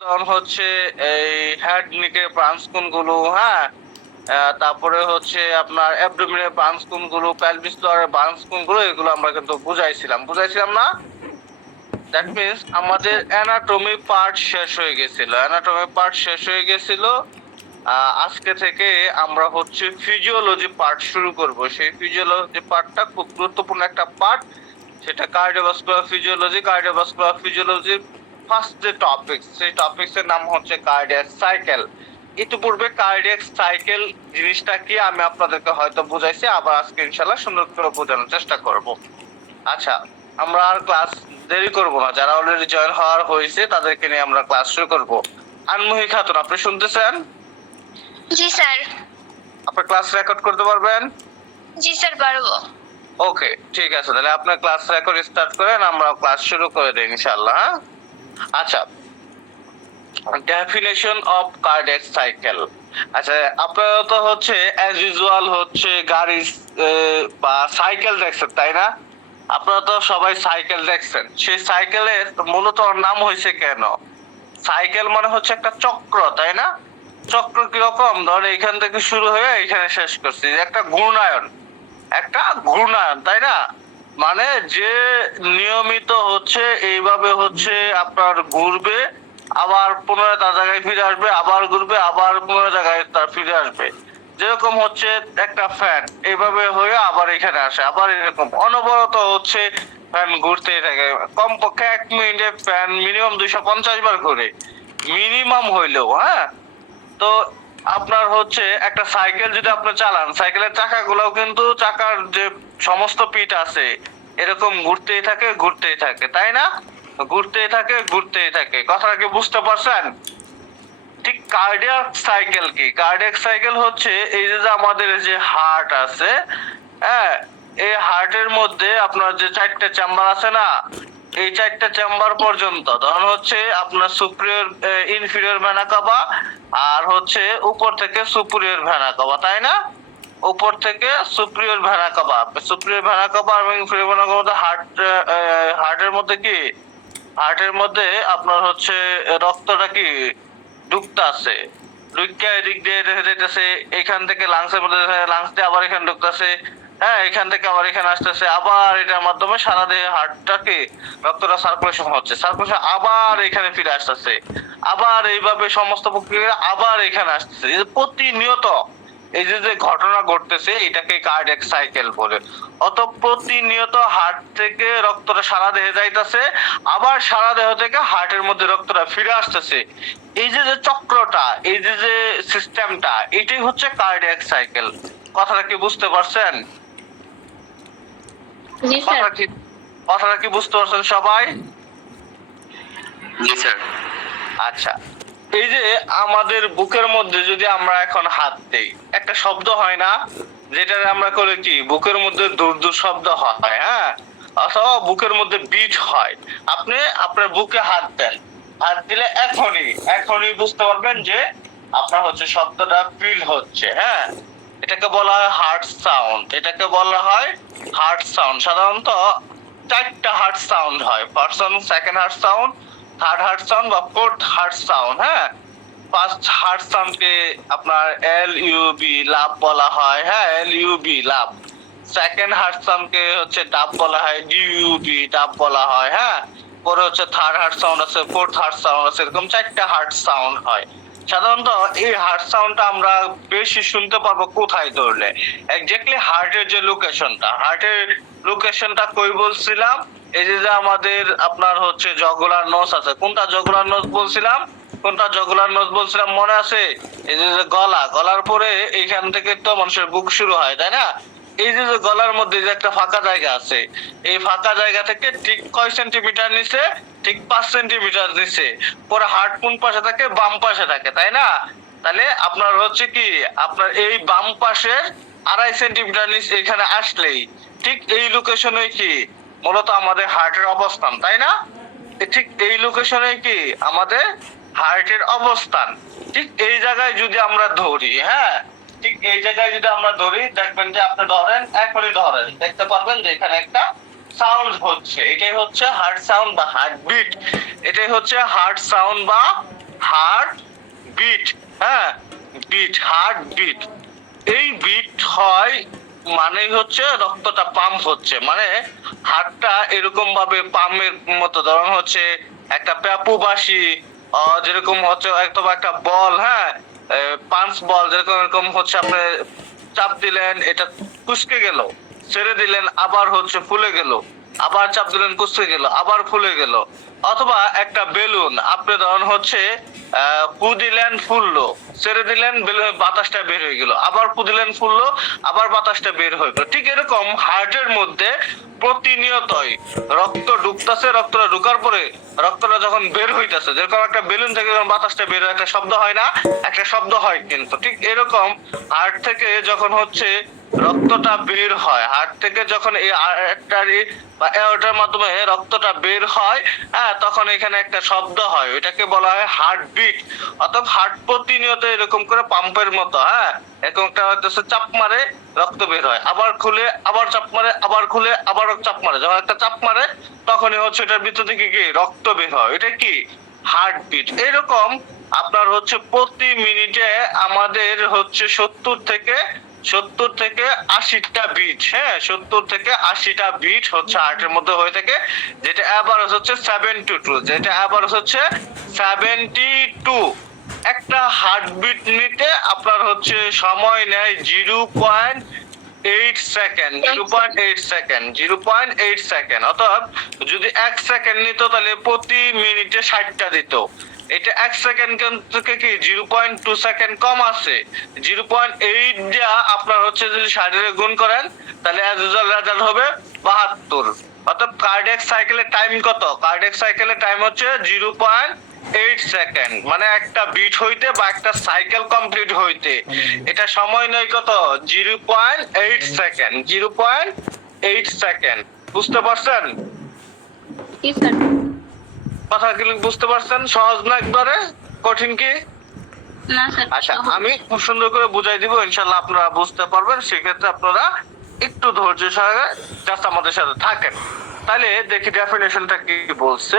ধরুন হচ্ছে এই হেড নিকের ব্রাঞ্চ কোনগুলো, হ্যাঁ, তারপরে হচ্ছে আপনার অ্যাবডোমিনের ব্রাঞ্চ কোনগুলো, পেলভিস ফ্লোরের ব্রাঞ্চ কোনগুলো, এগুলো আমরা কিন্তু বুঝাইছিলাম না? দ্যাট মিনস আমাদের অ্যানাটমি পার্ট শেষ হয়ে গেছিল। আজকে থেকে আমরা হচ্ছে ফিজিওলজি পার্ট শুরু করব। সেই ফিজিওলজি পার্টটা খুব গুরুত্বপূর্ণ একটা পার্ট। সেটা কার্ডিওভাস্কুলার ফিজিওলজির ফার্স্ট যে টপিক, সেই টপিকসের নাম হচ্ছে কার্ডিয়াক সাইকেল। ইতিপূর্বে কার্ডিয়াক সাইকেল জিনিসটা কি আমি আপনাদেরকে হয়তো বুঝাইছি, আবার আজকে ইনশাআল্লাহ সুন্দর করে বোঝানোর চেষ্টা করব। আচ্ছা, আমরা আর ক্লাস দেরি করব না, যারা অলরেডি জয়েন হওয়ার হয়েছে তাদেরকে নিয়ে আমরা ক্লাস শুরু করব। আনমুহি খাতুন, আপনি শুনতেছেন? জি স্যার। আপনার ক্লাস রেকর্ড করতে পারবেন? জি স্যার, পারবো। ওকে, ঠিক আছে, তাহলে আপনার ক্লাস রেকর্ড স্টার্ট করেন, আমরা ক্লাস শুরু করে দেই ইনশাআল্লাহ। আচ্ছা, ডেফিনেশন অফ কার্ডিয়াক সাইকেল। আচ্ছা, আপনারা তো হচ্ছে অ্যাজ ইউজুয়াল হচ্ছে গাড়ি বা সাইকেল দেখছেন, তাই না? আপনারা তো সবাই সাইকেল দেখছেন। সেই সাইকেলের মূলত নাম হয়েছে কেন? সাইকেল মানে হচ্ছে একটা চক্র, তাই না? চক্র কিরকম, ধর এখান থেকে শুরু হয়ে এখানে শেষ করছি, একটা ঘূর্ণায়ন, তাই না? মানে যে নিয়মিত হচ্ছে এইভাবে হচ্ছে আপনার ঘুরবে, আবার পুনরায় তার জায়গায় ফিরে আসবে, আবার ঘুরবে, আবার পুনরায় জায়গায় তার ফিরে আসবে। যেরকম হচ্ছে একটা ফ্যান এইভাবে হয়ে আবার এখানে আসে, আবার এরকম অনবরত হচ্ছে ফ্যান ঘুরতেই থাকে। কমপক্ষে 1 মিনিটে ফ্যান মিনিমাম 250 বার ঘুরে, মিনিমাম হইলেও, হ্যাঁ। তো আপনার হচ্ছে একটা সাইকেল যদি আপনি চালান, সাইকেলের চাকাগুলোও কিন্তু চাকার যে সমস্ত পিঠ আছে এরকম ঘুরতেই থাকে, তাই না? ঘুরতেই থাকে। কথাটা কি বুঝতে পারছেন? ঠিক কার্ডিয়াক সাইকেল কি? কার্ডিয়াক সাইকেল হচ্ছে এই যে আমাদের যে হার্ট আছে, হ্যাঁ, এই হার্টের মধ্যে আপনার যে 4টা চেম্বার আছে না, এই 4টা চেম্বার পর্যন্ত, ধরুন হচ্ছে আপনার সুপিরিয়র ইনফিরিয়র ভেনা কাভা, আর হচ্ছে উপর থেকে সুপিরিয়র ভেনা কাভা, তাই না? উপর থেকে সুপিরিয়র ভেনা কাভা এবং ইনফিরিয়র ভেনা কাভা, হার্টের মধ্যে কি, হার্টের মধ্যে আপনার হচ্ছে রক্তটা কি ঢুকতাছে, ঢুকে এদিক দিয়ে যেতেছে, এখান থেকে লাংসের মধ্যে, লাংস দিয়ে আবার এখানে ঢুকতেছে, হ্যাঁ, এখান থেকে আবার এখানে আসতেছে, আবার এটার মাধ্যমে সারা দেহে হার্টটাকে রক্তটা সার্কুলেশন হচ্ছে, সার্কুলেশন আবার এখানে ফিরে আসতেছে, আবার এইভাবে সমস্ত প্রক্রিয়া আবার এখানে আসতেছে। প্রতিনিয়ত এই যে যে ঘটনা ঘটতেছে এটাকে কার্ডিয়াক সাইকেল বলে। অত প্রতিনিয়ত হার্ট থেকে রক্তটা সারা দেহে যাইতেছে, আবার সারা দেহ থেকে হার্টের মধ্যে রক্তটা ফিরে আসতেছে। এই যে যে চক্রটা, এই যে যে সিস্টেমটা, এটাই হচ্ছে কার্ডিয়াক সাইকেল। কথাটা কি বুঝতে পারছেন? জি স্যার। কথাটা কি বুঝতে পারছেন সবাই? জি স্যার। আচ্ছা, এই যে আমাদের বুকের মধ্যে যদি আমরা এখন হাত দেই, একটা শব্দ হয় না, যেটা আমরা করে কি বুকের মধ্যে দূর শব্দ হয়, হ্যাঁ, অথবা বুকের মধ্যে বিট হয়। আপনি আপনার বুকে হাত দেন, হাত দিলে এখনই বুঝতে পারবেন যে আপনার হচ্ছে শব্দটা ফিল হচ্ছে, হ্যাঁ। এটাকে বলা হয় হার্ট সাউন্ড। সাধারণত 4টা হার্ট সাউন্ড হয়: first sound, second heart sound, third heart sound বা ফোর্থ হার্ট সাউন্ড, হ্যাঁ। ফার্স্ট হার্ট সাউন্ডকে আপনার LUB লাভ বলা হয়, হ্যাঁ, LUB লাভ। সেকেন্ড হার্ট সাউন্ডকে হচ্ছে ডাব বলা হয়, DUB ডাব বলা হয়, হ্যাঁ। পরে হচ্ছে থার্ড হার্ট সাউন্ড আছে, ফোর্থ হার্ট সাউন্ড আছে, এরকম 4টা হার্ট সাউন্ড হয়। সাধারণত এই হার্ট সাউন্ডটা আমরা বেশি শুনতে পারবো কোথায় ধরলে, এক্স্যাক্টলি হার্টের যে লোকেশনটা কই বলছিলাম, এই যে আমাদের আপনার হচ্ছে জগুলার নোজ আছে, কোনটা জগুলার নোজ বলছিলাম মনে আছে? এই যে গলার পরে এইখান থেকে তো মানুষের বুক শুরু হয়, তাই না? এই যে গলার মধ্যে যে একটা ফাঁকা জায়গা আছে, এই ফাঁকা জায়গা থেকে ঠিক কয় সেন্টিমিটার নিচে, ঠিক 5 সেন্টিমিটার নিচে পরে হার্ট কোন পাশে থাকে? বাম পাশে থাকে, তাই না? তাহলে আপনার হচ্ছে কি, আপনার এই বাম পাশের 2.5 সেন্টিমিটার নিচে এখানে আসলেই ঠিক এই লোকেশনে কি মূলত আমাদের হার্টের অবস্থান, তাই না? ঠিক এই লোকেশনে কি আমাদের হার্টের অবস্থান। ঠিক এই জায়গায় যদি আমরা ধরি, হ্যাঁ, ঠিক এই জায়গায় যদি আমরা ধরি, দেখবেন যে আপনি এখনই দেখতে পারবেন যে এখানে একটা সাউন্ড হচ্ছে, এটাই হচ্ছে হার্ট সাউন্ড বা হার্ট বিট। এটাই হচ্ছে হার্ট সাউন্ড বা হার্ট বিট, হ্যাঁ বিট, হার্ট বিট। এই বিট হয় মানেই হচ্ছে রক্তটা পাম্প হচ্ছে, মানে হার্টটা এরকম ভাবে পাম্পের মতো, ধরুন হচ্ছে একটা পেপু বাঁশি, যেরকম হচ্ছে অথবা একটা বল, হ্যাঁ পাঞ্চ বল, যেরকম এরকম হচ্ছে আপনি চাপ দিলেন এটা কুঁচকে গেল, ছেড়ে দিলেন আবার হচ্ছে ফুলে গেল, আবার চাপ দিলেন কুঁচকে গেল, আবার ফুলে গেল। অথবা একটা বেলুন আপনি ধরুন হচ্ছে ফু দিলেন ফুললো, ছেড়ে দিলেন বাতাসটা বের হয়ে গেল, আবার ফু দিলেন ফুললো, আবার বাতাসটা বের হয়ে গেল। ঠিক এরকম হার্টের মধ্যে প্রতিনিয়তই রক্ত ঢুকতেছে, রক্তটা ঢুকার পরে রক্তটা যখন বের হইতেছে, যেরকম একটা বেলুন থেকে যখন বাতাসটা বের হয় একটা শব্দ হয় না, একটা শব্দ হয় কিন্তু ঠিক এরকম হার্ট থেকে যখন হচ্ছে রক্তটা বের হয়, হার্ট থেকে যখন এই আর্টারি বা এওর্টার মাধ্যমে রক্তটা বের হয়, হ্যাঁ তখন এখানে একটা শব্দ হয়, ওইটাকে বলা হয় হার্ট বিট। অর্থাৎ হার্ট প্রতিনিয়ত এরকম করে পাম্পের মতো, হ্যাঁ এরকম একটা হচ্ছে চাপ মারে, রক্ত বের হয়, আবার খুলে, আবার চাপ মারে, আবার খুলে, আবার চাপ মারে, যখন একটা চাপ মারে তখনই হচ্ছে এটার ভিতর থেকে কি রক্ত বের হয়, এটা কি হার্ট বিট। এরকম আপনার হচ্ছে প্রতি মিনিটে আমাদের হচ্ছে 70 থেকে 80টা বিট, হ্যাঁ 70 থেকে 80টা বিট হচ্ছে হার্টের মধ্যে হয়ে থাকে, যেটা অ্যাভারেজ হচ্ছে 72, যেটা অ্যাভারেজ হচ্ছে 72। একটা হার্টবিট নিতে আপনার হচ্ছে সময় নেয় 0.8 সেকেন্ড, 0.8 সেকেন্ড, 0.8 সেকেন্ড। অর্থাৎ যদি 1 সেকেন্ড নিত তাহলে প্রতি মিনিটে 60টা দিত। এটা 1 সেকেন্ড থেকে কি 0.2 সেকেন্ড কম আছে। 0.8 দিয়া আপনার হচ্ছে যদি 60 গুণ করেন তাহলে অ্যাজ ইউজুয়াল রেজাল্ট হবে 72। অর্থাৎ কার্ডিয়াক সাইকেলের টাইম কত? কার্ডিয়াক সাইকেলের টাইম হচ্ছে 0.8 সেকেন্ড, মানে একটা বিট হইতে বা একটা সাইকেল কমপ্লিট হইতে এটা সময় নেয় কত? 0.8 সেকেন্ড, 0.8 সেকেন্ড। বুঝতে পারছেন জি স্যার। কথা কি? বুঝতে পারছেন? সহজ না একবারে? কঠিন কি? না স্যার। আচ্ছা আমি খুব সুন্দর করে বুঝাই দিব, ইনশাআল্লাহ আপনারা বুঝতে পারবেন। সেক্ষেত্রে আপনারা একটু ধৈর্য সহকারে জাস্ট আমাদের সাথে থাকেন। তাহলে দেখি ডেফিনেশনটা কি বলছে।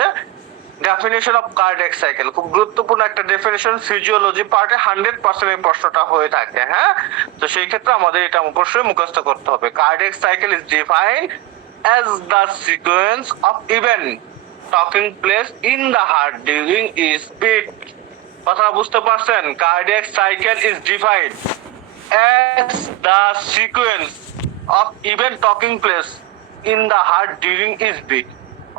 ডেফিনেশন অফ কার্ডিয়াক সাইকেল খুব গুরুত্বপূর্ণ একটা ডেফিনেশন, ফিজিওলজি পার্টে 100% এই প্রশ্নটা হয়ে থাকে, হ্যাঁ তো সেই ক্ষেত্রে আমাদের এটা অবশ্যই মুখস্থ করতে হবে। Cardiac cycle is defined as the sequence of event taking place in the heart during its beat। কথা বুঝতে পারছেন? Cardiac cycle is defined as the sequence of event taking place in the heart during its beat।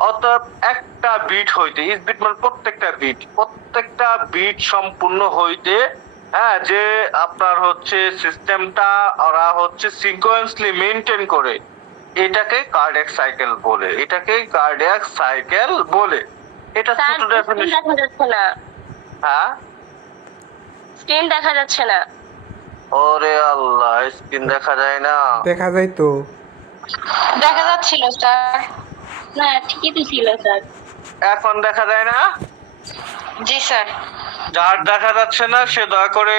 অর্থাৎ একটা bit হইতে, is bit মানে প্রত্যেকটা bit, প্রত্যেকটা bit সম্পূর্ণ হইতে, হ্যাঁ যে আপনার হচ্ছে সিস্টেমটা ওরা হচ্ছে সিকোয়েন্সলি মেইনটেইন করে, এটাকে কার্ডিয়াক সাইকেল বলে, এটাকে কার্ডিয়াক সাইকেল বলে। এটা ছোট ডেফিনিশন। দেখা যাচ্ছে না, হ্যাঁ স্ক্রিন দেখা যাচ্ছে না। ওরে আল্লাহ, স্ক্রিন দেখা যায় না? দেখা যায় তো। দেখা যাচ্ছিল স্যার। না ঠিকই তো ছিল স্যার। এখন দেখা যায় না? জি স্যার। যার দেখা যাচ্ছে না সে দয়া করে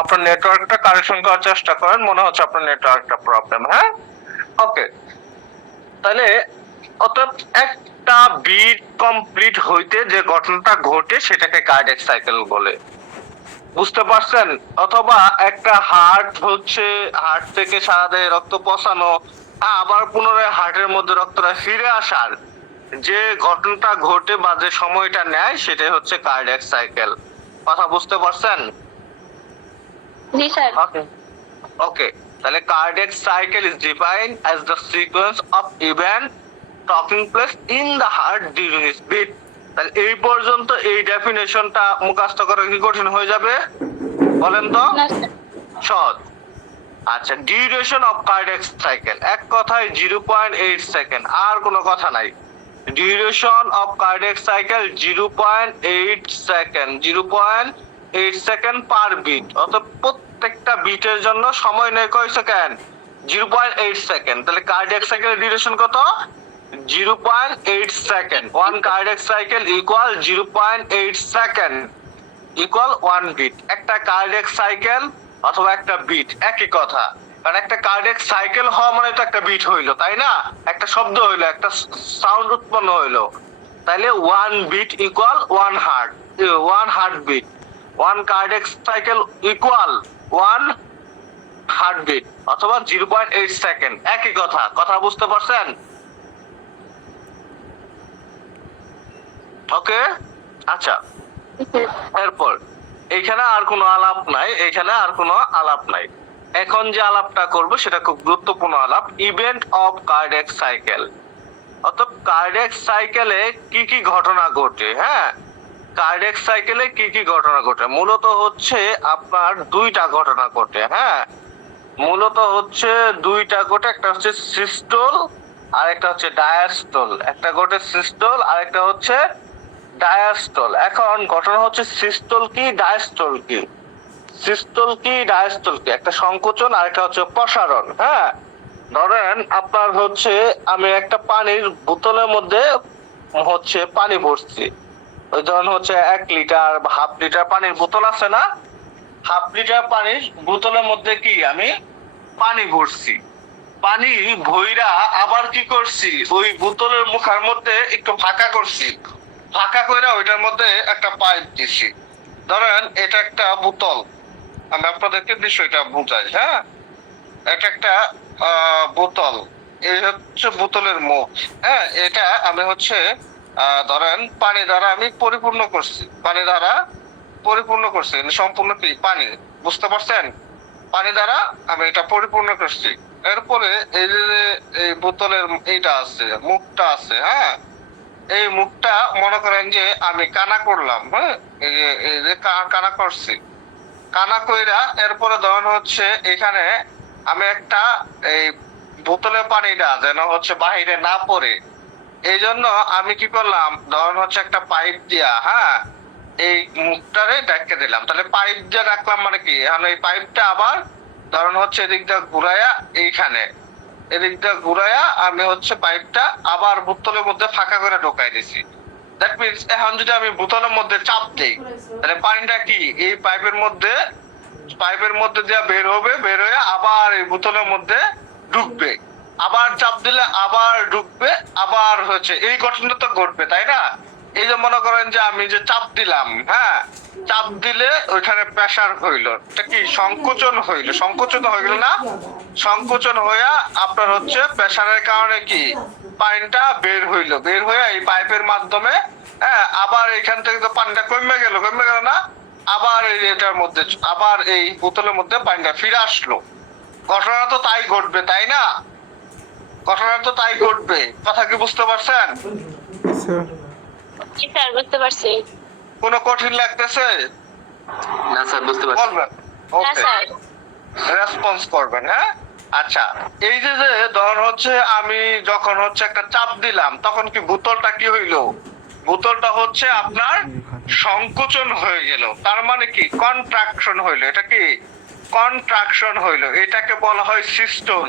আপনার নেটওয়ার্কটা কারেকশন করার চেষ্টা করেন, মনে হচ্ছে আপনার নেটওয়ার্কটা প্রবলেম। হ্যাঁ ওকে, তাহলে অর্থাৎ একটা বিট কমপ্লিট হইতে যে ঘটনাটা ঘটে সেটাকে কার্ডিয়াক সাইকেল বলে। বুঝতে পারছেন? অথবা একটা হার্ট হচ্ছে, হার্ট থেকে সারা দেহে রক্ত পৌঁছানো, আবার পুনরায় হার্টের মধ্যে রক্তটা ফিরে আসার যে ঘটনাটা ঘটে বা যে সময়টা নেয় সেটাই হচ্ছে কার্ডিয়াক সাইকেল। কথা বুঝতে পারছেন? জি স্যার। ওকে ওকে, তাহলে cardiac cycle is defined as the sequence of event taking place in the heart during its beat. তাহলে এই পর্যন্ত এই ডেফিনেশনটা মুখস্থ করা কি কঠিন হয়ে যাবে বলেন তো? না স্যার। সহজ। আচ্ছা, ডিউরেশন অফ কার্ডিয়াক সাইকেল এক কথায় 0.8 সেকেন্ড, আর কোনো কথা নাই। Duration of cardiac cycle 0.8 second, 0.8 second per beat. অর্থাৎ প্রত্যেকটা বিটের জন্য সময় নেয় কয় সেকেন্ড? 0.8 সেকেন্ড। তাহলে কার্ডিয়াক সাইকেলের ডিউরেশন কত? 0.8 second. One cardiac cycle equal 0.8 second equal 1 beat. একটা কার্ডিয়াক সাইকেল অথবা একটা বিট একই কথা, কারণ একটা কার্ডিয়াক সাইকেল হওয়া মানে তো একটা বিট হইলো, তাই না? একটা শব্দ হইলো, একটা সাউন্ড উৎপন্ন হইলো। তাইলে 1 beat equal 1 heart. One heartbeat, one cardiac cycle equal one heartbeat অথবা 0.8 সেকেন্ড, একই কথা। কথা বুঝতে পারছেন? ওকে, আচ্ছা। এরপর এইখানে আর কোনো আলাপ নাই, এইখানে আর কোনো আলাপ নাই। এখন যে আলাপটা করব সেটা খুব গুরুত্বপূর্ণ আলাপ, ইভেন্ট অফ কার্ডিয়াক সাইকেল। অর্থাৎ কার্ডিয়াক সাইকেলে কি কি ঘটনা ঘটে। হ্যাঁ, কার্ডিয়াক সাইকেলে কি কি ঘটনা ঘটে? মূলত হচ্ছে আপনার দুইটা ঘটনা ঘটে। হ্যাঁ, মূলত হচ্ছে দুইটা ঘটে, একটা হচ্ছে সিস্টোল আর একটা হচ্ছে ডায়াস্টোল। একটা ঘটে সিস্টোল আর একটা হচ্ছে ডায়াস্টোল। এখন ঘটনা হচ্ছে সিস্টোল কি ডায়াস্টোল কি? সিস্টোল কি ডায়াস্টোল কি? একটা সংকোচন আর একটা হচ্ছে প্রসারণ। হ্যাঁ, ধরেন আপনার হচ্ছে আমি একটা পানির বোতলের মধ্যে হচ্ছে পানি ভরছি। ওই ধরুন হচ্ছে 1 লিটার বা হাফ লিটার পানির বোতল আছে না, হাফ লিটার পানির বোতলের মধ্যে কি আমি পানি ভরছি। পানি ভইরা আবার কি করছি, ওই বোতলের মুখের মধ্যে একটু ফাঁকা করছি, ফাঁকা কইরা ওইটার মধ্যে একটা পাইপ দিছি। ধরেন এটা একটা বোতল, আমি আপনাদেরকে বিষয়টা বুঝাই। হ্যাঁ, এটা একটা বোতল, এই হচ্ছে বোতলের মুখ। হ্যাঁ, এটা আমি হচ্ছে ধরেন পানি দ্বারা আমি পরিপূর্ণ করছি, পানি দ্বারা পরিপূর্ণ করছি, সম্পূর্ণ কি পানি, বুঝতে পারছেন? পানি দ্বারা আমি এটা পরিপূর্ণ করছি। এরপরে এই যে এই বোতলের এইটা আছে, মুখটা আছে। হ্যাঁ, এই মুখটা মনে করেন যে আমি কানা করলাম। হ্যাঁ, এই যে কানা করছি, কানা কইরা এরপরে ধরুন হচ্ছে এখানে আমি একটা এই বোতলের পানিটা যেন হচ্ছে বাহিরে না পড়ে, এই জন্য আমি কি করলাম, ধরুন হচ্ছে একটা পাইপ দিয়া, হ্যাঁ, এই মুখটারে ঢেকে দিলাম। তাহলে পাইপ দিয়ে রাখলাম মানে কি, এখন এই পাইপটা আবার ধরুন হচ্ছে এদিকটা ঘুরাইয়া, এইখানে এদিকটা ঘুরাইয়া আমি হচ্ছে পাইপটা আবার বোতলের মধ্যে ফাঁকা করে ঢোকাই দিছি। দ্যাট মিনস এখন যদি আমি বোতলের মধ্যে চাপ দেই, তাহলে পানিটা কি এই পাইপের মধ্যে দিয়ে বের হবে, বের হয়ে আবার এই বোতলের মধ্যে ঢুকবে, আবার চাপ দিলে আবার ঢুকবে, আবার হচ্ছে এই ঘটনা তো ঘটবে, তাই না? এই যে মনে করেন যে আমি যে চাপ দিলাম, হ্যাঁ, চাপ দিলে ওইখানে প্রেসার হইলো, এটা কি সংকোচন হইলো, সংকোচন হয়ে গেল না? সংকোচন হইয়া আপনার হচ্ছে প্রেসারের কারণে কি পানিটা বের হইলো, বের হয়ে এই পাইপের মাধ্যমে, হ্যাঁ, আবার এখান থেকে তো পানিটা কমে গেল না, আবার এই এটার মধ্যে, আবার এই বোতলের মধ্যে পানিটা ফিরে আসলো। ঘটনা তো তাই ঘটবে, তাই না? ঘটনা তো তাই ঘটবে। কথা কি বুঝতে পারছেন? জি স্যার, বুঝতে পারছি। কোনো কঠিন লাগতেছে? না স্যার, বুঝতে পারছি। বলবেন, হ্যাঁ ওকে, স্যার। রেসপন্স করবেন। হ্যাঁ, আচ্ছা। এই যে যে ধর হচ্ছে আমি যখন হচ্ছে একটা চাপ দিলাম, তখন কি বোতলটা কি হইলো? বোতলটা হচ্ছে আপনার সংকোচন হয়ে গেল, তার মানে কি কন্ট্রাকশন হইলো। এটা কি কন্ট্রাকশন হইলো, এটাকে বলা হয় সিস্টোল।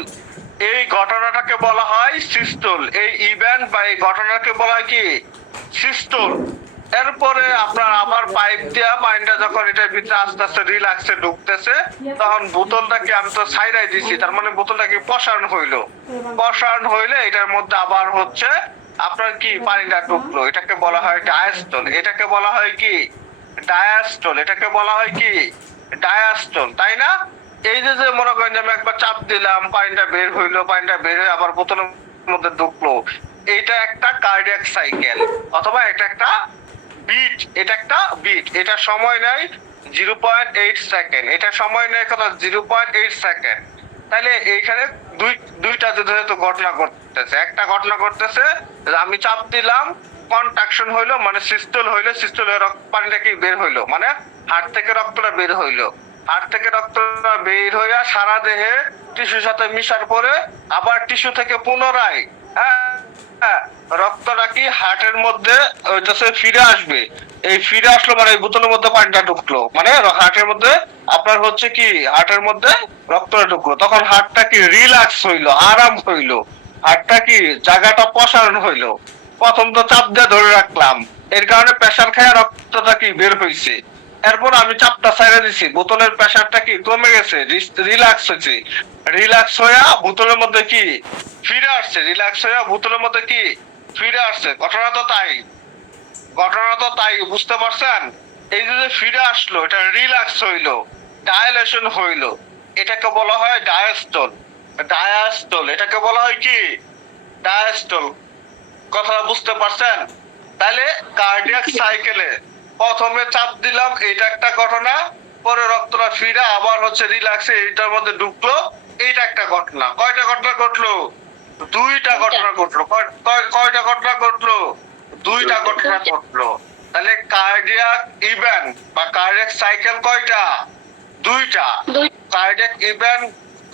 এই ঘটনাটাকে বলা হয় সিস্টোল, এই ইভেন্ট বা এই ঘটনাকে বলা হয় কি সিস্টোল। এরপরে আপনার আবার পাইপ দিয়া পানিটা যখন এটার ভিতরে আস্তে আস্তে রিল্যাক্সে ঢুকতেছে, তখন বোতলটাকে আমি তো সাইডাই দিছি, তার মানে বোতলটাকে প্রসারণ হইলো। প্রসারণ হইলে এটার মধ্যে আবার হচ্ছে আপনার কি পানিটা ঢুকলো, এটাকে বলা হয় ডায়াস্টোল। এটাকে বলা হয় কি ডায়াস্টোল, এটাকে বলা হয় কি ডায়াস্টোল, তাই না? এই যে যে মনে করেন যে আমি একবার চাপ দিলাম, পানিটা বের হইলো, পানিটা বের হয়ে আবার বোতলের মধ্যে ঢুকলো, এটা একটা কার্ডিয়াক সাইকেল অথবা এটা একটা বিট। এটা একটা বিট, এটা সময় নেয় 0.8 সেকেন্ড, এটা সময় নেয় কত 0.8 সেকেন্ড। তাহলে এইখানে দুইটা যেহেতু ঘটনা ঘটতেছে, একটা ঘটনা ঘটতেছে আমি চাপ দিলাম, কন্ট্রাকশন হইলো মানে সিস্টোল হইলো, সিস্টোল হয়ে পানিটা কি বের হইলো, মানে হার্ট থেকে রক্তটা বের হইলো, হার্ট থেকে রক্তটা বের হইয়া সারা দেহে টিস্যুর সাথে মিশার পরে আবার টিস্যু থেকে পুনরায়, হ্যাঁ, রক্তটা কি হার্টের মধ্যে ফিরে আসবে। এই ফিরে আসলো মানে বোতলের মধ্যে পানিটা ঢুকলো, মানে হার্টের মধ্যে আপনার হচ্ছে কি হার্টের মধ্যে রক্তটা ঢুকলো, তখন হার্টটা কি রিল্যাক্স হইলো, আরাম হইলো, হার্টটা কি জায়গাটা প্রসারণ হইলো। প্রথম তো চাপ দিয়ে ধরে রাখলাম, এর কারণে প্রেসার খায় রক্তটা কি বের হইছে। এরপর আমি চাপটা ছাইড়া দিছি, বোতলের প্রেসারটা কি কমে গেছে, রিল্যাক্স হয়েছে, রিল্যাক্স হইয়া বোতলের মধ্যে কি ফিরে আসছে, রিল্যাক্স হইয়া বোতলের মধ্যে কি ফিরে আসছে। ঘটনা তো তাই, ঘটনা তো তাই, বুঝতে পারছেন? এই যে ফিরে আসলো, এটা রিল্যাক্স হইলো, ডায়ালেশন হইলো, এটাকে বলা হয় ডায়াস্টল। ডায়াস্টল এটাকে বলা হয় কি? ডায়াস্টল। কথা বুঝতে পারছেন? তাহলে কার্ডিয়াক সাইকেলে প্রথমে চাপ দিলাম, এটা একটা ঘটনা, পরে রক্তটা ফিরে আবার হচ্ছে রিল্যাক্সে এইটার মধ্যে ঢুকলো, এইটা একটা ঘটনা। কয়টা ঘটনা ঘটলো? দুইটা ঘটনা ঘটলো। কয়টা ঘটনা ঘটলো? দুইটা ঘটনা ঘটলো। তাহলে কার্ডিয়াক ইভেন্ট বা কার্ডিয়াক সাইকেল কয়টা? দুইটা। কার্ডিয়াক ইভেন্ট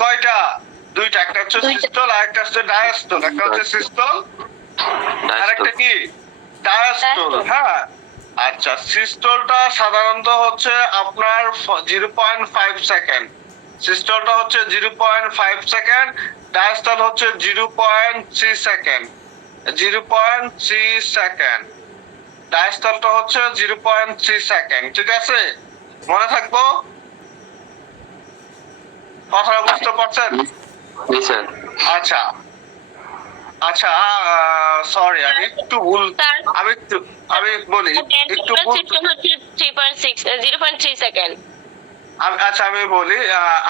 কয়টা? দুইটা। একটা হচ্ছে সিস্টল আর একটা হচ্ছে ডায়াস্টল। একটা হচ্ছে সিস্টল আর একটা কি? ডায়াস্টল। হ্যাঁ, আচ্ছা, সিস্টলটা সাধারণত হচ্ছে আপনার 0.5 সেকেন্ড। সিস্টলটা হচ্ছে 0.5 সেকেন্ড, ডায়াস্টল হচ্ছে 0.3 সেকেন্ড। 0.3 সেকেন্ড। ডায়াস্টলটা হচ্ছে 0.3 সেকেন্ড। ঠিক আছে, মনে থাকবো? কথা বুঝতে পারছেন? জি স্যার। আচ্ছা আচ্ছা, সরি, আমি একটু ভুল, আমি বলি একটু ভুল। 0.3 সেকেন্ড। আচ্ছা আমি বলি,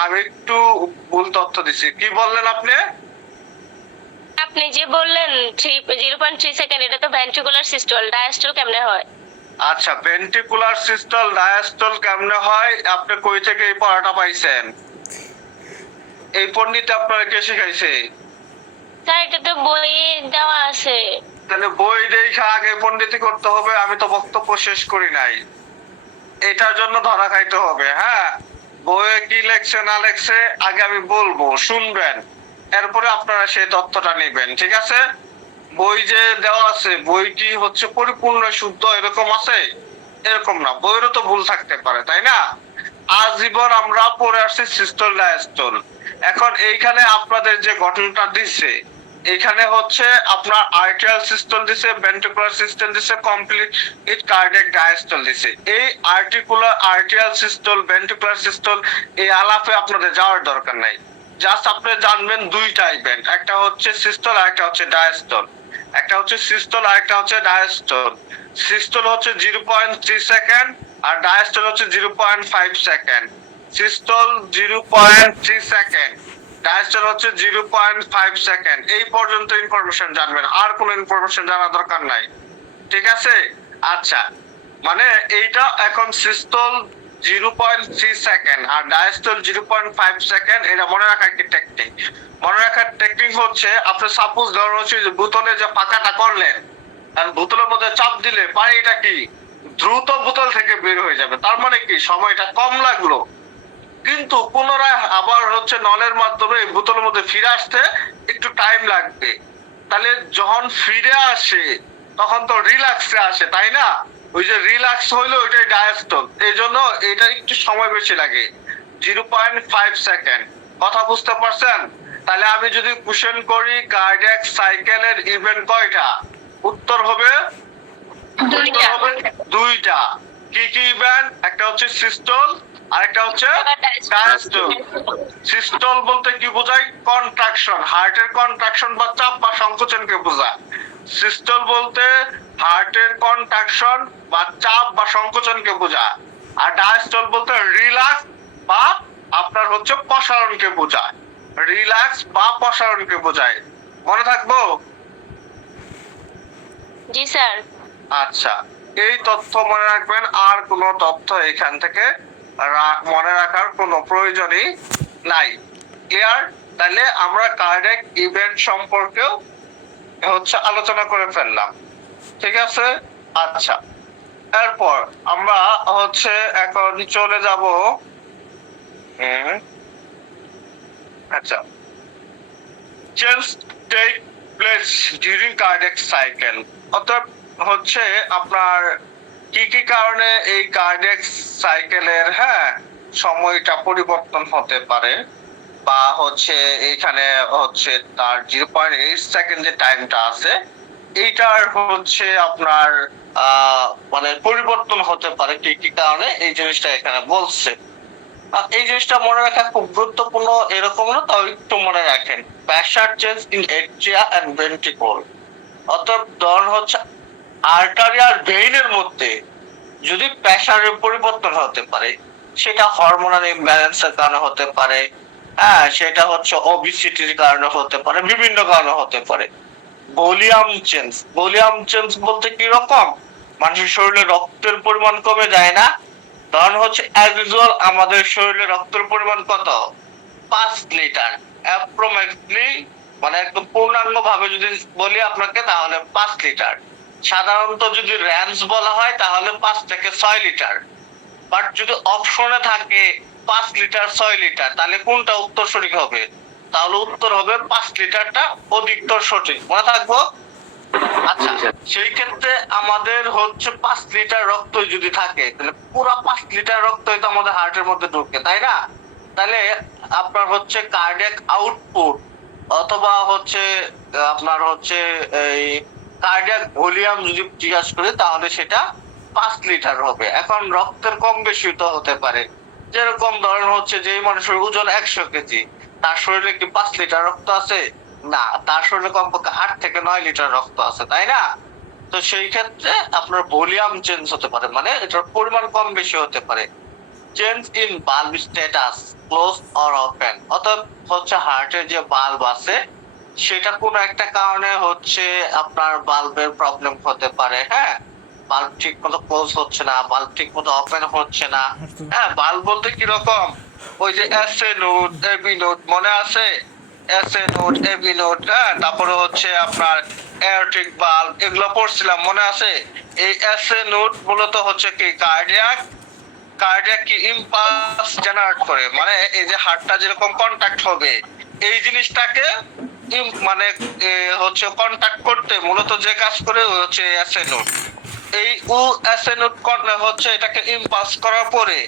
আমি একটু ভুল তথ্য দিছি। কি বললেন আপনি? আপনি যে বললেন 0.3 সেকেন্ড, এটা তো ভেন্ট্রিকুলার সিস্টল। ডায়াস্টল কেমনে হয়? আচ্ছা, ভেন্ট্রিকুলার সিস্টল ডায়াস্টল কেমনে হয়, আপনি কই থেকে এই পড়াটা পাইছেন? এই পণ্ডিত আপনার কে শিখাইছে? স্যার এটা তো বইয়ে দেওয়া আছে। তাহলে বই দেখা আগে পণ্ডিতি করতে হবে? আমি তো বক্তব্য শেষ করি নাই, এটার জন্য ধরা খাইতে হবে। হ্যাঁ, বইয়ে কি লেখছে না লেখছে আগে আমি বলবো, শুনবেন, এরপরে আপনারা সেই তথ্যটা নেবেন। ঠিক আছে? বই যে দেওয়া আছে, বই কি হচ্ছে পরিপূর্ণ শুদ্ধ এরকম আছে? এরকম না, বইয়েরও তো ভুল থাকতে পারে, তাই না? আজীবন আমরা পড়ে আসছি সিস্টল ডায়াস্টল। এখন এইখানে আপনাদের যে ঘটনাটা দিচ্ছে, এখানে হচ্ছে আপনার আর্টিরিয়াল সিস্টল দিছে, ভেন্ট্রিকুলার সিস্টেম দিছে, কমপ্লিট কার্ডিয়াক ডায়াস্টল দিছে। এই আর্টিরিয়াল সিস্টল, ভেন্ট্রিকুলার সিস্টল এই আলাপে আপনাদের যাওয়ার দরকার নাই। জাস্ট আপনি জানবেন দুইটা ইভেন্ট, একটা হচ্ছে সিস্টল আর একটা হচ্ছে ডায়াস্টল। একটা হচ্ছে সিস্টল আর একটা হচ্ছে ডায়াস্টল। সিস্টল হচ্ছে 0.3 সেকেন্ড আর ডায়াস্টল হচ্ছে 0.5 সেকেন্ড। সিস্টল 0.3 সেকেন্ড, ডায়াস্টল হচ্ছে 0.5 সেকেন্ড। এই পর্যন্ত ইনফরমেশন জানবেন, আর কোনো ইনফরমেশন জানার দরকার নাই। ঠিক আছে? আচ্ছা, মানে এইটা এখন সিস্টল 0.3 সেকেন্ড আর ডায়াস্টল 0.5 সেকেন্ড। এটা মনে রাখার কি টেকনিক? মনে রাখার টেকনিক হচ্ছে, আপনি সাপোজ ধরুন হচ্ছে যে বোতলে যে পাকাটা করলেন, আর বোতলের মধ্যে চাপ দিলে পানিটা কি দ্রুত বোতল থেকে বের হয়ে যাবে। তার মানে কি সময়টা কম লাগলো, কিন্তু পুনরায় আবার হচ্ছে নলের মাধ্যমে বোতলের মধ্যে ফিরে আসতে একটু টাইম লাগবে। তাহলে যখন ফিরে আসে তখন তো রিল্যাক্সে আসে, তাই না? ওই যে রিল্যাক্স হইলো ওইটাই ডায়াস্টল, এই জন্য এটা একটু সময় বেশি লাগে, 0.5 সেকেন্ড। কথা বুঝতে পারছেন? তাহলে আমি যদি কোশ্চেন করি কার্ডিয়াক সাইকেলের ইভেন্ট কয়টা, উত্তর হবে দুইটা। কি কি ইভেন্ট? একটা হচ্ছে সিস্টল আর একটা হচ্ছে ডায়াস্টল। সিস্টল বলতে কি বোঝায়? কন্ট্রাকশন, হার্টের কন্ট্রাকশন বা চাপ বা সংকোচনকে বোঝায়। সিস্টল বলতে হার্টের কন্ট্রাকশন বা চাপ বা সংকোচনকে বোঝায়। আর ডায়াস্টল বলতে রিল্যাক্স বা আপনার হচ্ছে প্রসারণকে বোঝায়। রিল্যাক্স বা প্রসারণকে বোঝায়। মনে থাকবো? জি স্যার। আচ্ছা, এই তথ্য মনে রাখবেন, আর কোনো তথ্য এখান থেকে মনে রাখার কোনো প্রয়োজনই নাই। ক্লিয়ার? তাহলে আমরা কার্ডিয়াক ইভেন্ট সম্পর্কেও হচ্ছে আলোচনা করে ফেললাম। ঠিক আছে? আচ্ছা, এরপর আমরা হচ্ছে এখন চলে যাব, আচ্ছা, change take place during cardiac cycle. অর্থাৎ হচ্ছে আপনার কি কি কারণে এই কার্ডিয়াক সাইকেলের সময়টা পরিবর্তন হতে পারে, বা হচ্ছে এখানে হচ্ছে তার 0.8 সেকেন্ড যে টাইমটা আছে এইটার হচ্ছে আপনার মানে পরিবর্তন হতে পারে কি কি কারণে, এই জিনিসটা এখানে বলছে। এই জিনিসটা মনে রাখা খুব গুরুত্বপূর্ণ এরকম না, তাও একটু মনে রাখেন। Pressure change in atria and ventricle, অর্থাৎ ধরুন হচ্ছে আর্টারি আর ভেইনের মধ্যে যদি প্রেসারের পরিবর্তন হতে পারে, সেটা হরমোনাল ইমব্যালেন্সের কারণে হতে পারে, হ্যাঁ সেটা হচ্ছে ওবিসিটির কারণে হতে পারে, বিভিন্ন কারণে হতে পারে। ভলিউম চেঞ্জ বলতে কি রকম, মানুষের শরীরে রক্তের পরিমাণ কমে যায় না? কারণ হচ্ছে অ্যাজ ইউজুয়াল আমাদের শরীরে রক্তের পরিমাণ কত, 5 লিটার অ্যাপ্রক্সিমেটলি, মানে একদম পূর্ণাঙ্গ ভাবে যদি বলি আপনাকে তাহলে 5 লিটার। সাধারণত যদি রেঞ্জ বলা হয় তাহলে 5 থেকে 6 লিটার। বাট যদি অপশনে থাকে 5 লিটার 6 লিটার, তাহলে কোনটা উত্তর সঠিক হবে? তাহলে উত্তর হবে 5 লিটারটা অধিকতর সঠিক, মনে থাকবো। আচ্ছা, সেই ক্ষেত্রে আমাদের হচ্ছে 5 লিটার রক্ত যদি থাকে, তাহলে পুরো 5 লিটার রক্তই তো আমাদের হার্টের মধ্যে ঢুকে, তাই না? তাহলে আপনার হচ্ছে কার্ডিয়াক আউটপুট অথবা হচ্ছে আপনার হচ্ছে এই কার্ডিয়াক ভলিউম যদি জিজ্ঞাসা করি তাহলে সেটা 5 লিটার হবে। এখন রক্তের কম বেশি তো হতে পারে, যেরকম ধরেন হচ্ছে যে মানুষের ওজন 100 কেজি, তার শরীরে কি 5 লিটার রক্ত আছে? না, তার শরীরে কমপক্ষে 8 থেকে 9 লিটার রক্ত আছে, তাই না? তো সেই ক্ষেত্রে আপনার ভলিউম চেঞ্জ হতে পারে, মানে এটার পরিমাণ কম বেশি হতে পারে। Change in bulb status close or open, অর্থাৎ হচ্ছে হার্টের যে বাল্ব আছে সেটা কোনো একটা কারণে হচ্ছে আপনার বাল্বের প্রবলেম হতে পারে, হ্যাঁ বাল্ব ঠিক মতো ক্লোজ হচ্ছে না, বাল্ব ঠিক মতো ওপেন হচ্ছে না। হ্যাঁ, বাল্ব বলতে কি রকম, ওই যে S A node AV node মনে আছে, S A node AV node, হ্যাঁ তারপরে হচ্ছে আপনার এয়ারটিক বাল্ব, এগুলো পড়ছিলাম মনে আছে। এই এস এ নোট মূলত হচ্ছে কি কার্ডিয়াক কি ইম্পালস জেনারেট করে, মানে এই যে হার্টটা যেরকম কন্টাক্ট হবে এই জিনিসটাকে মানে হচ্ছে কন্টাক্ট করতে মূলত যে কাজ করে ওই হচ্ছে অ্যাসেনোড। এই অ্যাসেনোড হচ্ছে এটাকে ইম্পালস করার পরে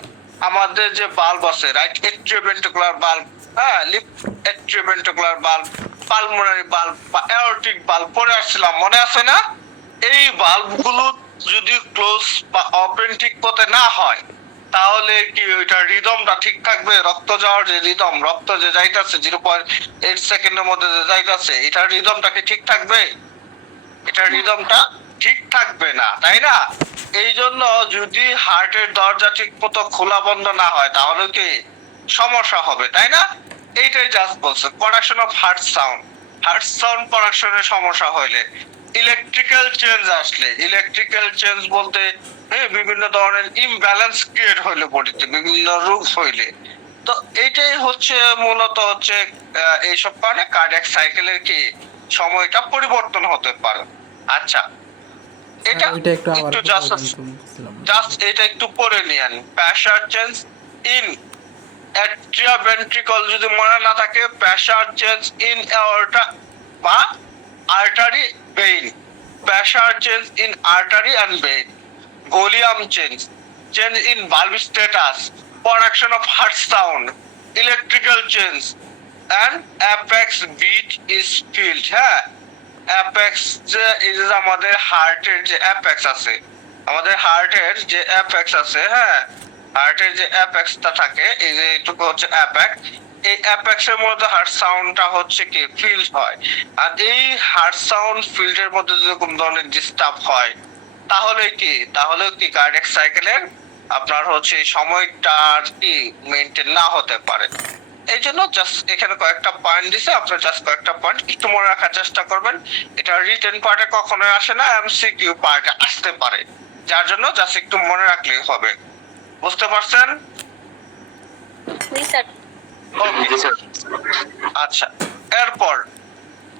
আমাদের যে বাল্ব আছে, রাইট এট্রিওভেন্ট্রিকুলার বাল্ব, হ্যাঁ লিফট এট্রিওভেন্ট্রিকুলার বাল্ব, পালমোনারি বাল্ব বা এওরটিক বাল্ব পড়ে আসছিলাম মনে আছে না? এই বাল্বগুলো যদি ক্লোজ বা ওপেন ঠিক মতে না হয় তাহলে কি ওইটা রিদমটা ঠিক থাকবে? রক্ত যাওয়ার যে রিদম, রক্ত যে যাইতাছে 0.8 সেকেন্ডের মধ্যে যে যাইতাছে, এটার রিদমটা কি ঠিক থাকবে? এটার রিদমটা ঠিক থাকবে না, তাই না? এই জন্য যদি হার্টের দরজা ঠিক মতো খোলা বন্ধ না হয় তাহলে কি সমস্যা হবে, তাই না? এইটাই জাস্ট বলছে প্রোডাকশন অফ হার্ট সাউন্ড প্রোডাকশনের সমস্যা হইলে, ইলেকট্রিক্যাল চেঞ্জ আসলে, ইলেকট্রিক্যাল চেঞ্জ বলতে বিভিন্ন ধরনের ইমব্যালেন্স ক্রিয়েট হইলে বডিতে, বিভিন্ন রোগ হইলে, তো এইটাই হচ্ছে মূলত হচ্ছে এইসব কারণে কার্ডিয়াক সাইকেলের কি সময়টা পরিবর্তন হতে পারে। আচ্ছা, এটা একটু জাস্ট এটা একটু পড়ে নিয়েন। Pressure change in atria ventricle যদি মনে না থাকে, প্রেসার চেঞ্জ ইন অ্যাওর্টা বা artery vein, pressure change in artery and vein, volume change in valve status, production of heart sound, electrical change, and apex beat is felt। হ্যাঁ, apex যে এই যে আমাদের হার্টের যে অ্যাপেক্স আছে, আমাদের হার্টের যে অ্যাপেক্স আছে, হ্যাঁ হার্টের যে অ্যাপেক্সটা থাকে এই যে এইটুকু হচ্ছে অ্যাপেক্স, এই অ্যাপেক্সের মধ্যে হার্ট সাউন্ডটা হচ্ছে কি ফিল হয়। আর এই হার্ট সাউন্ড ফিল্ডের মধ্যে যদি কোনো ধরনের ডিস্টার্ব হয় তাহলে কি কার্ডিয়াক সাইকেলের আপনার হচ্ছে সময়টা আর কি মেইনটেইন না হতে পারে। এই জন্য জাস্ট এখানে কয়েকটা পয়েন্ট দিছে, আপনার জাস্ট কয়েকটা পয়েন্ট একটু মনে রাখার চেষ্টা করবেন। এটা রিটেন পার্টে কখনোই আসে না, এমসিকিউ পার্টে আসতে পারে, যার জন্য জাস্ট একটু মনে রাখলেই হবে। বুঝতে পারছেন? জি স্যার। ওকে, আচ্ছা এরপর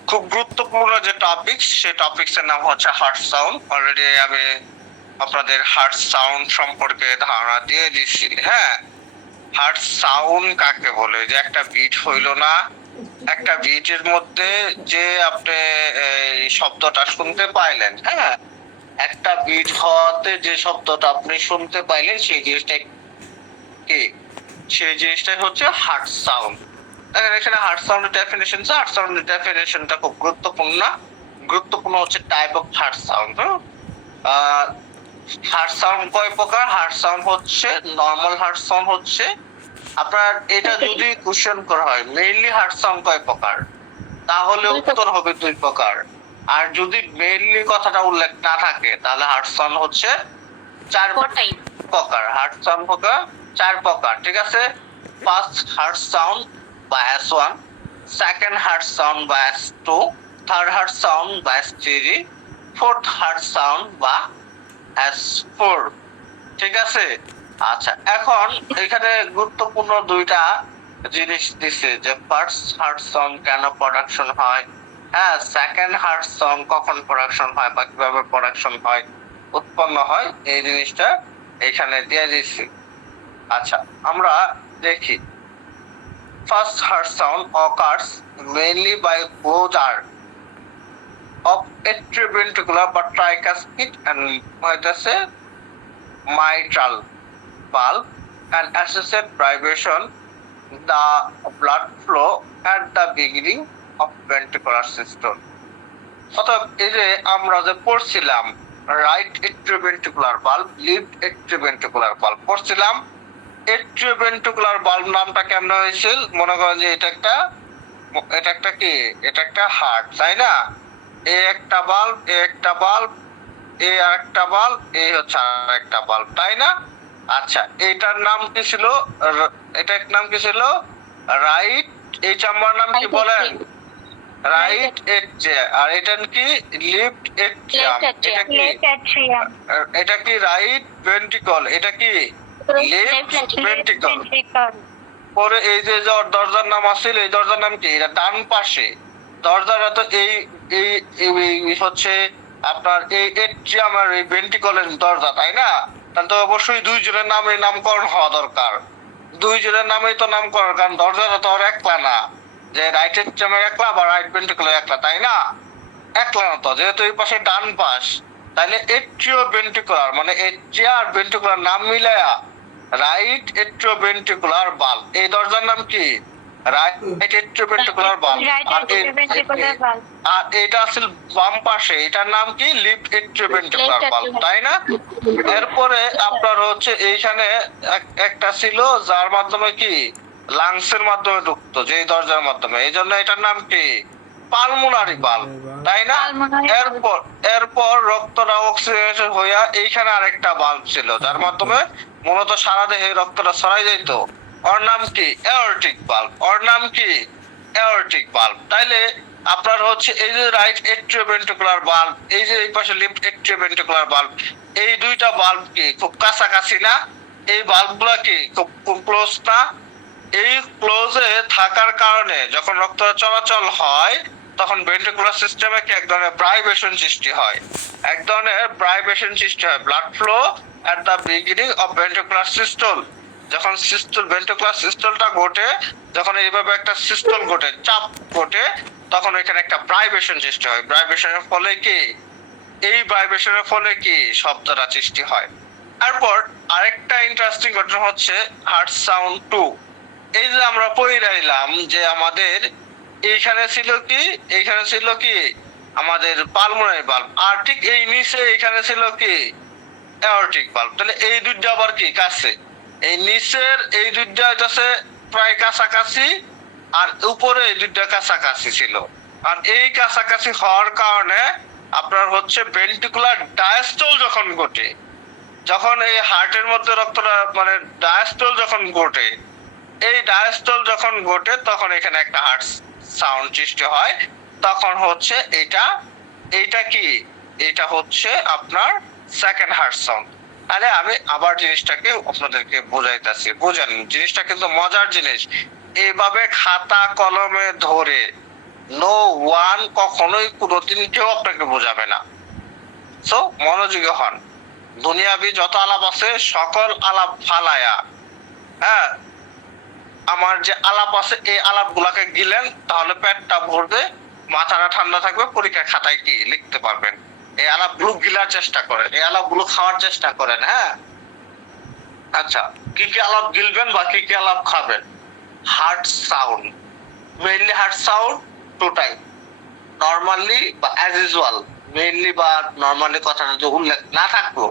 খুব গুরুত্বপূর্ণ যে টপিক, সেই টপিকসের নাম হচ্ছে হার্ট সাউন্ড। অলরেডি আমি আপনাদের হার্ট সাউন্ড সম্পর্কে ধারণা দিয়ে দিচ্ছি। হ্যাঁ, হার্ট সাউন্ড কাকে বলে? যে একটা বিট হইলো না, একটা বিটের মধ্যে যে আপনি এই শব্দটা শুনতে পাইলেন, হ্যাঁ একটা বিট হওয়াতে যে শব্দটা আপনি শুনতে পাইলেন সেই জিনিসটা কি, সেই জিনিসটাই হচ্ছে হার্ট সাউন্ড। এখানে হার্ট সাউন্ডের ডেফিনেশনটা খুব গুরুত্বপূর্ণ হচ্ছে type of heart sound. Heart sound কয় প্রকার? হার্ট সাউন্ড হচ্ছে নরমাল হার্ট সাউন্ড হচ্ছে আপনার, এটা যদি কোশ্চেন করা হয় মেইনলি হার্ট সাউন্ড কয় প্রকার, তাহলে উত্তর হবে 2 প্রকার। আর যদি মেইনলি কথাটা উল্লেখ না থাকে তাহলে হার্ট সাউন্ড হচ্ছে চার কোটাই প্রকার। হার্ট সাউন্ড প্রকার চার প্রকার, ঠিক আছে? ফার্স্ট হার্ট সাউন্ড বা S1, সেকেন্ড হার্ট সাউন্ড বা S2, থার্ড হার্ট সাউন্ড বা S3, ফোর্থ হার্ট সাউন্ড বা S4, ঠিক আছে? আচ্ছা, এখন এখানে গুরুত্বপূর্ণ দুইটা জিনিস দিছে যে ফার্স্ট হার্ট সাউন্ড কেন প্রোডাকশন হয়, হ্যাঁ, সেকেন্ড হার্ট সাউন্ড কখন প্রোডাকশন হয় বা কিভাবে প্রোডাকশন হয়, উৎপন্ন হয়, এই জিনিসটা এখানে দিয়ে দিচ্ছি। আচ্ছা, আমরা দেখি। First heart sound occurs mainly by closure of atrioventricular বা tricuspid and হইতাছে mitral valve and associated vibration the blood flow at the beginning of ventricular system. অতএব এই যে আমরা যে পড়ছিলাম রাইট এট্রিওভেন্ট্রিকুলার বাল্ব, লেফট এট্রিওভেন্ট্রিকুলার বাল্ব পড়ছিলাম। এট্রিওভেন্ট্রিকুলার বাল্ব নামটা কেমন হয়েছিল? মনে করেন যে এটা একটা কি, এটা একটা হার্ট, তাই না? এই একটা বাল্ব, এই একটা বাল্ব, এই আরেকটা বাল্ব, এই হচ্ছে আরেকটা বাল্ব, তাই না? আচ্ছা, এটার নাম কি ছিল? এটার নাম কি ছিল? রাইট। এই চাম্বার নাম কি বলেন? Right atrium. আর এটা কি? Left atrium. এটা কি রাইট ভেন্ট্রিকল, এটা কি লেফট ভেন্ট্রিকল। পরে এই যে দরজার নাম আছিল, এই দরজার নাম কি? এটা ডান পাশে দরজাটা তো এই হচ্ছে আপনার এই এট্রিয়াম আর এই ভেন্ট্রিকলের দরজা, তাই না? তাহলে তো অবশ্যই দুইজনের নামে নামকরণ হওয়া দরকার। দুইজনের নামেই তো নামকরণ, কারণ দরজাটা তো আর একলা না যে রাইট এট্রিয়ামের একলা বা রাইট ভেন্ট্রিকলের একলা, তাই না? একলা না তো, যেহেতু এই পাশে ডান পাশ, তাহলে এট্রিওভেন্ট্রিকুলার মানে এট্রিয়া আর ভেন্ট্রিকুলার নাম মিলায়া রাইট এট্রিওভেন্ট্রিকুলার বাল্ব। এই দরজার নাম কি? Right এট্রিওভেন্ট্রিকুলার bulb. আর এটা আসলে বাম পাশে, এটার নাম কি? লেফট এট্রিওভেন্ট্রিকুলার বাল্ব, তাই না? এরপরে আপনার হচ্ছে এইখানে একটা ছিল যার মাধ্যমে কি লাংসের মাধ্যমে ঢুকতো, যে দরজার মাধ্যমে, এই জন্য এটার নাম কি? পালমোনারি বাল্ব, তাই না? এরপর রক্তটা অক্সিজেনেশন হইয়া এইখানে আরেকটা বাল্ব ছিল যার মাধ্যমে মূলত সারা দেহে রক্তটা ছড়াই যেত, ওর নাম কি? Aortic bulb. ওর নাম কি? Aortic bulb. তাইলে আপনার হচ্ছে এই যে রাইট এট্রিওভেন্ট্রিকুলার বাল্ব, এই যে এই পাশে লেফট এট্রিওভেন্ট্রিকুলার বাল্ব, এই দুইটা বাল্ব কি খুব কাছাকাছি না? এই বাল্বগুলা কি খুব ক্লোজ না? এই ক্লোজে থাকার কারণে যখন রক্ত চলাচল হয় তখন ভেন্ট্রিকুলার সিস্টেমে কি এক ধরনের ভাইব্রেশন সৃষ্টি হয়, এক ধরনের ভাইব্রেশন সৃষ্টি হয়। Blood flow at the beginning of ventricular systole, যখন সিস্টল ভেন্ট্রিকুলার সিস্টলটা ঘটে, যখন এইভাবে একটা সিস্টল ঘটে, চাপ ঘটে, তখন এখানে একটা ভাইব্রেশন সৃষ্টি হয়। ভাইব্রেশনের ফলে কি, এই ভাইব্রেশনের ফলে কি শব্দটা সৃষ্টি হয়। তারপর আরেকটা ইন্টারেস্টিং ঘটনা হচ্ছে হার্ট সাউন্ড 2। এই যে আমরা পড়াইলাম যে আমাদের এইখানে ছিল কি, এইখানে ছিল কি আমাদের পালমোনারি বাল্ব, আর ঠিক এই নিচে এইখানে ছিল কি এওর্টিক বাল্ব। তাহলে এই দুইটা আবার কি কাছে, এই নিচের এই দুইটা হইতাছে প্রায় কাছাকাছি, আর উপরে এই দুইটা কাছাকাছি ছিল। আর এই কাছাকাছি হওয়ার কারণে আপনার হচ্ছে ভেন্ট্রিকুলার ডায়াস্টল যখন ঘটে, যখন এই হার্টের মধ্যে রক্তটা মানে ডায়াস্টল যখন ঘটে, এই ডায়াস্টল যখন ঘটে তখন এখানে একটা হার্ট সাউন্ড সৃষ্টি হয়। তখন হচ্ছে এইটা কি, এটা হচ্ছে আপনার সেকেন্ড হার্ট সাউন্ড। তাহলে আমি আবার জিনিসটাকে আপনাদেরকে বোঝাইতেছি, বুঝেন, জিনিসটা কিন্তু মজার জিনিস। এইভাবে খাতা কলমে ধরে নো ওয়ান কখনোই কোনোদিন কেউ আপনাকে বোঝাবে না। সো মনোযোগী হন। দুনিয়াবি যত আলাপ আছে সকল আলাপ ফালায়া, হ্যাঁ, আমার যে আলাপ আছে এই আলাপ গুলাকে গিলেন, তাহলে পেটটা ভরবে, মাথাটা ঠান্ডা থাকবে, পরীক্ষার খাতায় কি লিখতে পারবেন। এই আলাপ গুলো গিলার চেষ্টা করেন, এই আলাপ গুলো খাওয়ার চেষ্টা করেন, হ্যাঁ। আচ্ছা, কি কি আলাপ গিলবেন বা কি কি আলাপ খাবেন? Heart sound, mainly heart sound two type, normally বা অ্যাজ ইউজুয়াল। মেইনলি বা নরমালি কথাটা যদি উল্লেখ না থাকলো,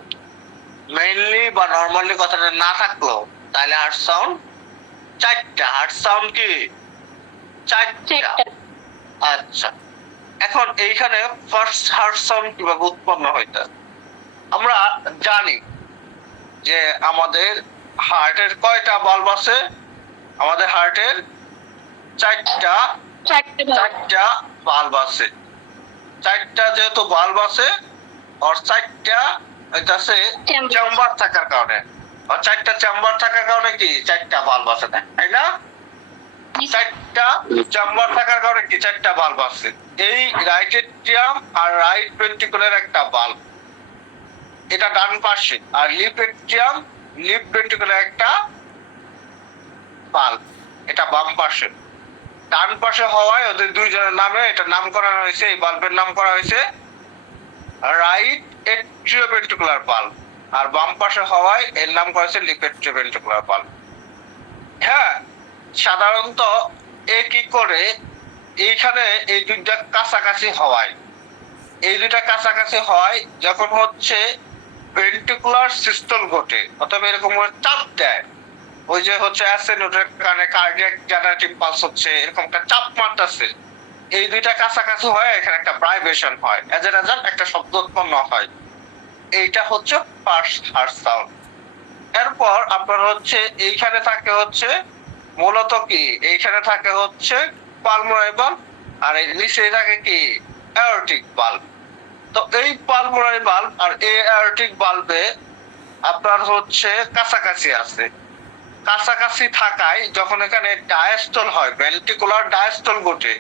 মেইনলি বা নরমালি কথাটা না থাকলো, তাহলে হার্ট সাউন্ড চারটা। হার্ট সাউন্ড কি চারটা? আচ্ছা, এখন এইখানে ফার্স্ট হার্ট সাউন্ড কিভাবে উৎপন্ন হইতে, আমরা জানি যে আমাদের হার্টের কয়টা বাল্ব আছে, আমাদের হার্টের চারটা বাল্ব আছে। চারটা যেহেতু বাল্ব আছে আর চারটা হইতাছে চেম্বার থাকার কারণে, আর চারটা চেম্বার থাকার কারণে কি চারটা বাল্ব আছে, তাই না? চারটা চেম্বার থাকার কারণে কি চারটা বাল্ব আছে। এই রাইট এট্রিয়াম আর রাইট ভেন্ট্রিকুলার একটা বাল্ব, এটা ডান পাশে, আর লিফট এট্রিয়াম লিফট ভেন্ট্রিকুলার একটা বাল্ব, এটা বাম পাশে। ডান পাশে হওয়ায় ওদের দুইজনের নামে এটা নামকরণ হয়েছে, এই বাল্বের নাম করা হয়েছে রাইট এট্রিওভেন্ট্রিকুলার বাল্ব, আর বাম পাশে হওয়ায় এর নাম করা হয়েছে লিফট এট্রিওভেন্ট্রিকুলার বাল্ব। হ্যাঁ, সাধারণত এ কি করে এইখানে এই দুইটা কাছাকাছি হওয়ায়, এই দুইটা কাছাকাছি হয় যখন হচ্ছে ভেন্ট্রিকুলার সিস্টেম ঘটে, অথবা এরকম চাপ দেয়, ওই যে হচ্ছে অ্যাসেনোটের কারণে কার্ডিয়াক জেনারেটিভ পালস হচ্ছে, এরকম একটা চাপ মারতেছে, এই দুইটা কাছাকাছি হয়, এখানে একটা ভাইব্রেশন হয়, এজ এ রেজাল্ট একটা শব্দ উৎপন্ন হয়। এইটা হচ্ছে ফার্স্ট হার্ট সাউন্ড। এরপর আপনার হচ্ছে এইখানে থাকে হচ্ছে মূলত কি, এইখানে থাকে হচ্ছে পালমোনারি বাল্ব, আর এই নিচে থাকে কি অ্যাওরটিক বাল্ব। তো এই পালমোনারি বাল্ব আর এই অ্যাওরটিক বাল্বে আপনার হচ্ছে কাছাকাছি আছে, কাছাকাছি থাকায় যখন এখানে ডায়াস্টল হয়, ভেন্ট্রিকুলার ডায়াস্টল ঘটে,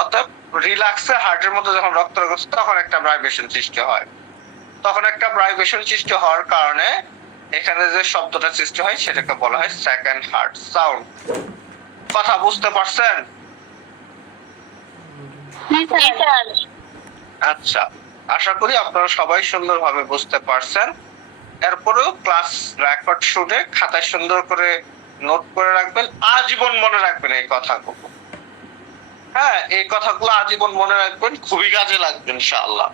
অর্থাৎ রিল্যাক্সে হার্টের মধ্যে যখন রক্ত গড়ছে তখন একটা ভাইব্রেশন সৃষ্টি হয়, তখন একটা ভাইব্রেশন সৃষ্টি হওয়ার কারণে এখানে যে শব্দটা সৃষ্টি হয় সেটাকে বলা হয় সেকেন্ড হার্ট সাউন্ড। কথা বুঝতে পারছেন? আচ্ছা, আশা করি আপনারা সবাই সুন্দরভাবে বুঝতে পারছেন। এরপরেও ক্লাস রেকর্ড শুনে খাতায় সুন্দর করে নোট করে রাখবেন, আজীবন মনে রাখবেন এই কথাগুলো। হ্যাঁ, এই কথাগুলো আজীবন মনে রাখবেন, খুবই কাজে লাগবে ইনশাআল্লাহ।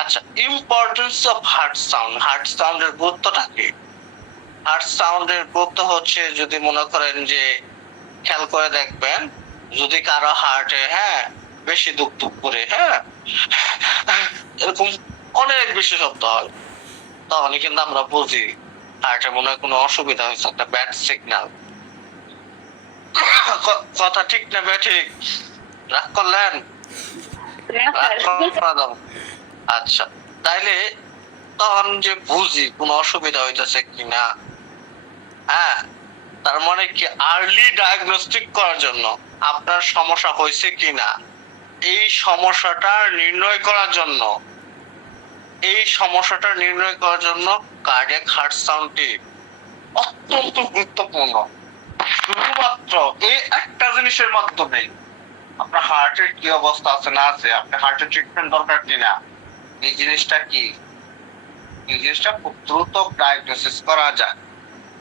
আচ্ছা, importance of heart sound. Heart সাউন্ডের গুরুত্বটা কি? হার্ট সাউন্ডের গুরুত্ব হচ্ছে, যদি মনে করেন যে খেয়াল করে দেখবেন, যদি কারো হার্টে বেশি দুঃখ দুঃখ করে এরকম অনেক বেশি শব্দ হয়, তখনই কিন্তু আমরা বুঝি হার্টে মনে হয় কোনো অসুবিধা হয়েছে, একটা ব্যাড সিগন্যাল। কথা ঠিক না ব্যাঠিক? রাগ করলেন? আচ্ছা, তাইলে তখন যে বুঝি কোনো অসুবিধা হইতেছে কিনা, তার মানে কি আর্লি ডায়াগনস্টিক করার জন্য আপনার সমস্যা হয়েছে কিনা, এই সমস্যাটা নির্ণয় করার জন্য, কার্ডিয়াক হার্ট সাউন্ডটি অত্যন্ত গুরুত্বপূর্ণ। শুধুমাত্র এই একটা জিনিসের মাধ্যমে আপনার হার্টের কি অবস্থা আছে না আছে, আপনার হার্টের ট্রিটমেন্ট দরকার কিনা, এই জিনিসটা কি, এই জিনিসটা খুব দ্রুত ডায়াগনোসিস করা যায়।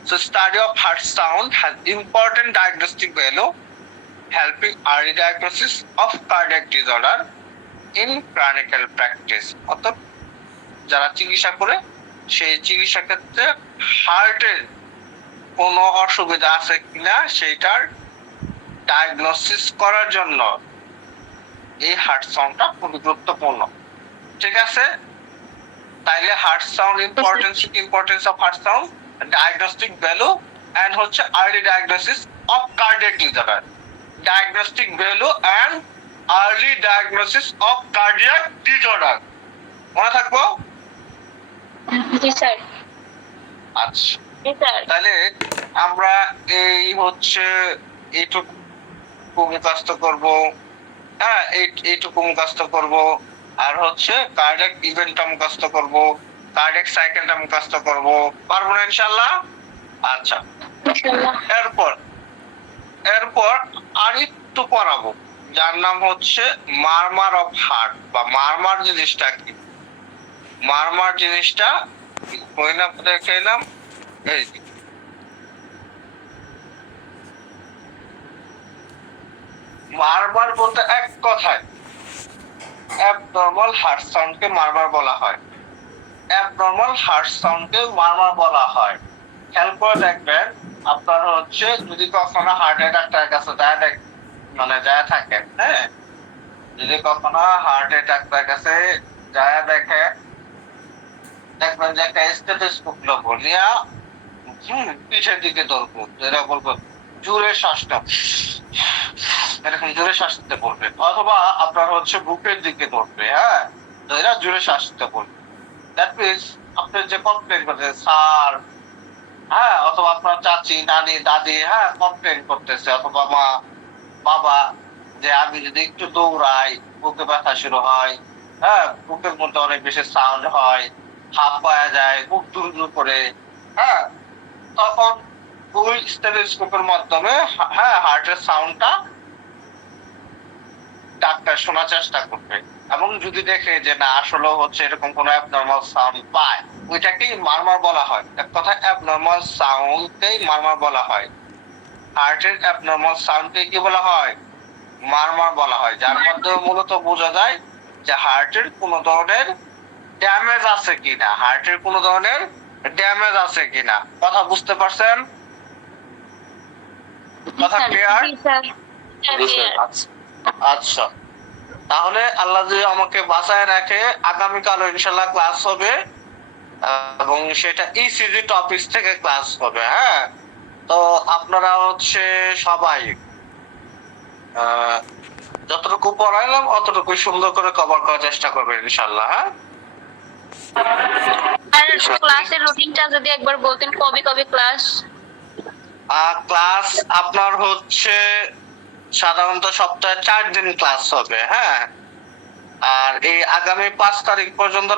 So study of heart sound has important diagnostic value, helping early diagnosis of cardiac disorder in clinical practice. অর্থাৎ যারা চিকিৎসা করে সেই চিকিৎসা ক্ষেত্রে হার্টের কোনো অসুবিধা আছে কিনা সেইটার ডায়াগনোসিস করার জন্য এই হার্ট সাউন্ডটা খুবই গুরুত্বপূর্ণ। ঠিক আছে, তাইলে heart sound importance of heart sound, diagnostic value and হচ্ছে early diagnosis of cardiac disorder, diagnostic value and early diagnosis of cardiac disorder, মনে থাকবো? জি স্যার। আচ্ছা, জি স্যার। তাহলে আমরা এই হচ্ছে এইটুকু মুখস্থ করব, এইটুকু মুখস্থ করব, আর হচ্ছে কার্ডিয়াক ইভেন্টটা মুখস্থ করব, কার্ডিয়াক সাইকেলটা মুখস্থ করব, পারবো না ইনশাআল্লাহ? আচ্ছা, এরপর আরেকটু পড়াবো, যার নাম হচ্ছে মারমার অফ হার্ট, বা মারমার জিনিসটা কি। মারমার জিনিসটা খেলাম, এই মারমার বলতে এক কথায় অ্যাবনর্মাল হার্ট সাউন্ডকে মারমার বলা হয়। অ্যাবনর্মাল হার্ট সাউন্ডকে মারমার বলা হয়। খেয়াল করে দেখবেন, আপনার হচ্ছে যদি কখনো হার্ট অ্যাটাকের কাছে যায় থাকেন, যদি কখনো হার্টের ডাক্তার কাছে যায় দেখে, দেখবেন যে একটা স্টেথোস্কোপ নেবো, নিয়া পিঠের দিকে ধরবো, এরা বলবো জোরে শ্বাস নাও, এরকম জোরে শ্বাস নিতে বলবে, অথবা আপনার হচ্ছে বুকের দিকে ধরবে, হ্যাঁ, তো এরা জোরে শ্বাস নিতে বলবে। দ্যাট মিনস আপনি যে কমপ্লেন করছেন স্যার, হ্যাঁ, অথবা আপনার চাচি, নানি, দাদি, হ্যাঁ, কমপ্লেন করতেছে, অথবা মা, বাবা, যে আমি যদি একটু দৌড়াই বুকে ব্যথা শুরু হয়, হ্যাঁ, বুকের মধ্যে অনেক বেশি সাউন্ড হয়, হাফ পাওয়া যায়, বুক দুরুদুর করে, হ্যাঁ, তখন ওই স্টেথোস্কোপের মাধ্যমে, হ্যাঁ, হার্টের সাউন্ডটা ডাক্তার শোনার চেষ্টা করবে, এবং যদি দেখে যে না আসলে হচ্ছে এরকম কোনো অ্যাবনর্মাল সাউন্ড পায়, ওইটাকেই মারমার বলা হয়। এক কথায় অ্যাবনর্মাল সাউন্ডকেই মারমার বলা হয়। হার্টের অ্যাবনর্মাল সাউন্ডকে কি বলা হয়? মারমার বলা হয়, যার মধ্যে মূলত বোঝা যায় যে হার্টের কোনো ধরনের ড্যামেজ আছে কিনা, হার্টের কোনো ধরনের ড্যামেজ আছে কিনা। কথা বুঝতে পারছেন? কথা ক্লিয়ার? আচ্ছা, তাহলে আল্লাহ যদি আমাকে বাঁচায় রাখে, আগামীকাল ইনশাল্লাহ ক্লাস হবে, এবং সেটা ইসিজি টপিকস থেকে ক্লাস হবে। হ্যাঁ, তো আপনারা হচ্ছে সবাই যতটুকু পড়াইলাম অতটুকু সুন্দর করে কভার করার চেষ্টা করবেন ইনশাল্লাহ। হ্যাঁ, আর ক্লাসের রুটিনটা যদি একবার বলতেন, কবে কবে ক্লাস? ক্লাস আপনার হচ্ছে সাধারণত সপ্তাহে 4 দিন ক্লাস হবে। হ্যাঁ, আর এই আগামী 5 তারিখ পর্যন্ত